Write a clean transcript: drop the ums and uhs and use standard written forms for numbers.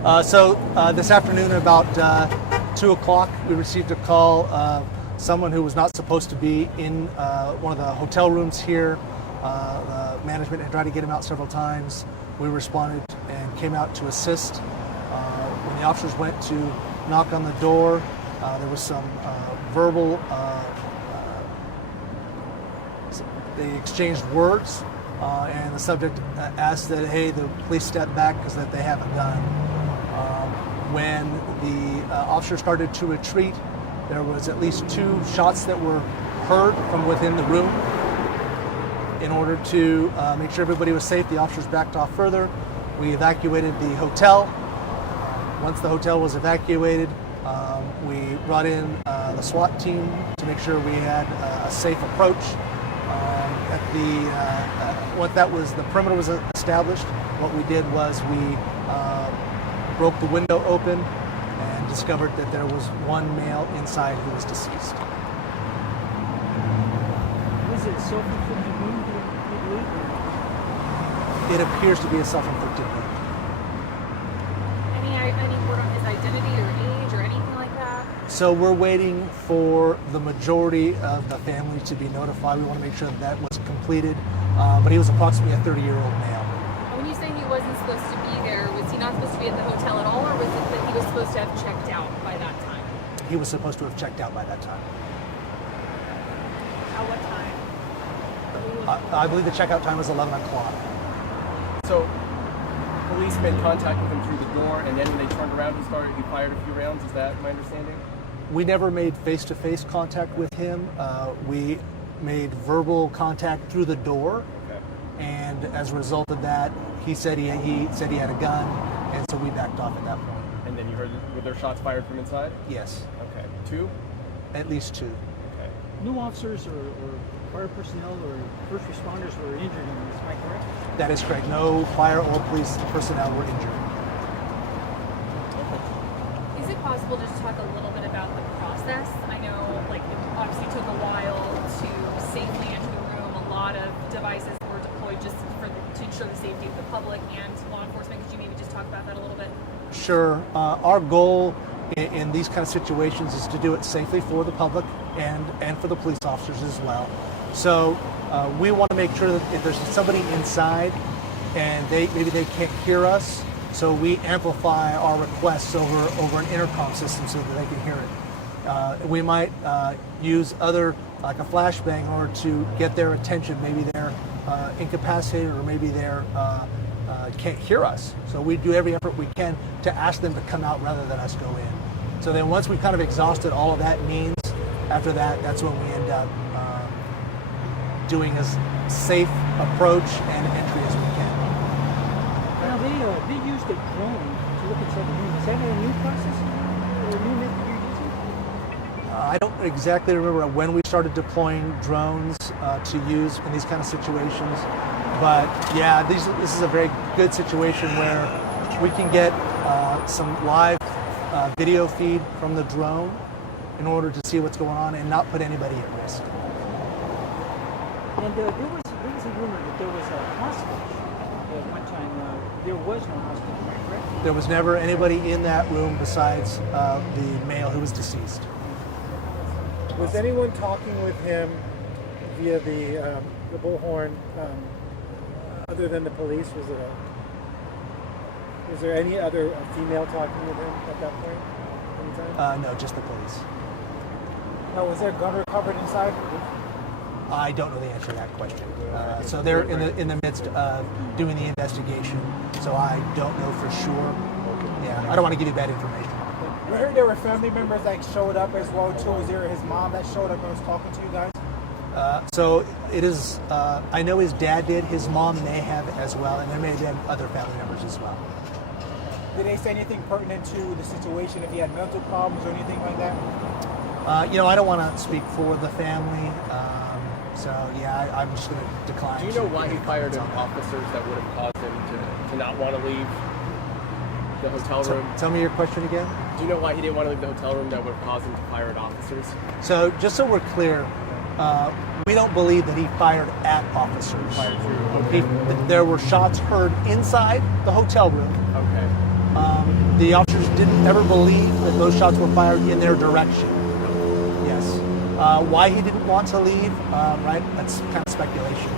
This afternoon about 2 o'clock, we received a call of someone who was not supposed to be in one of the hotel rooms here. The management had tried to get him out several times. We responded and came out to assist. When the officers went to knock on the door, there was some verbal, they exchanged words, and the subject asked that, hey, the police step back because that they have a gun. When the officers started to retreat, there was at least 2 shots that were heard from within the room. In order to make sure everybody was safe, the officers backed off further. We evacuated the hotel. Once the hotel was evacuated, we brought in the SWAT team to make sure we had a safe approach. Once the perimeter was established, what we did was we broke the window open and discovered that there was one male inside who was deceased. Was it self-inflicted wound, do you believe? It appears to be a self-inflicted wound. Any word on his identity or age or anything like that? So we're waiting for the majority of the family to be notified. We want to make sure that was completed. But he was approximately a 30-year-old male. When you say he wasn't supposed to be there, was he not supposed to be at the hotel at all, or was it that he was supposed to have checked out by that time? He was supposed to have checked out by that time. At what time? I believe the checkout time was 11 o'clock. So, police made contact with him through the door, and then when they turned around, he fired a few rounds. Is that my understanding? We never made face-to-face contact with him. We made verbal contact through the door, and as a result of that, he said he had a gun, and so we backed off at that point. And then you heard, were there shots fired from inside? Yes. Okay. 2? At least 2. Okay. No officers or fire personnel or first responders were injured in this, am I correct? That is correct. No fire or police personnel were injured. Is it possible just to talk a little bit about the process? I know, like, it obviously took a while to safely enter the room. A lot of devices were deployed just to ensure the safety of the public and law enforcement. Could you maybe just talk about that a little bit? Sure. Our goal in these kind of situations is to do it safely for the public and for the police officers as well. So we want to make sure that if there's somebody inside and maybe they can't hear us, so we amplify our requests over an intercom system so that they can hear it. We might use other, like a flashbang, in order to get their attention. Maybe they're incapacitated, or maybe they're can't hear us. So we do every effort we can to ask them to come out rather than us go in. So then once we've kind of exhausted all of that means, after that, that's when we end up doing as safe approach and entry as we can. Now they used a drone to look inside the room. Is that a new process or a new method you're using? I don't exactly remember when we started deploying drones to use in these kind of situations, but yeah, this is a very good situation where we can get some live video feed from the drone in order to see what's going on and not put anybody at risk. And there was a rumor that there was a hostage at one time. There was no hostage, am I correct? There was never anybody in that room besides the male who was deceased. Was anyone talking with him via the bullhorn other than the police? Was there any other female talking with him at that point? Anytime? No, just the police. No, was there a gun recovered inside? I don't know the answer to that question. So they're in the midst of doing the investigation, so I don't know for sure. Yeah, I don't want to give you bad information. We heard there were family members that showed up as well too. Was there his mom that showed up and was talking to you guys? So it is, I know his dad did, his mom may have as well, and there may have been other family members as well. Did they say anything pertinent to the situation, if he had mental problems or anything like that? I don't want to speak for the family, so yeah, I'm just going to decline. Do you know why he fired at officers that would have caused him to not want to leave the hotel room? Tell me your question again. Do you know why he didn't want to leave the hotel room that would have caused him to fire at officers? So just so we're clear, we don't believe that he fired at officers. Okay. There were shots heard inside the hotel room. Okay. The officers didn't ever believe that those shots were fired in their direction. Yes. Why he didn't want to leave, right? That's kind of speculation.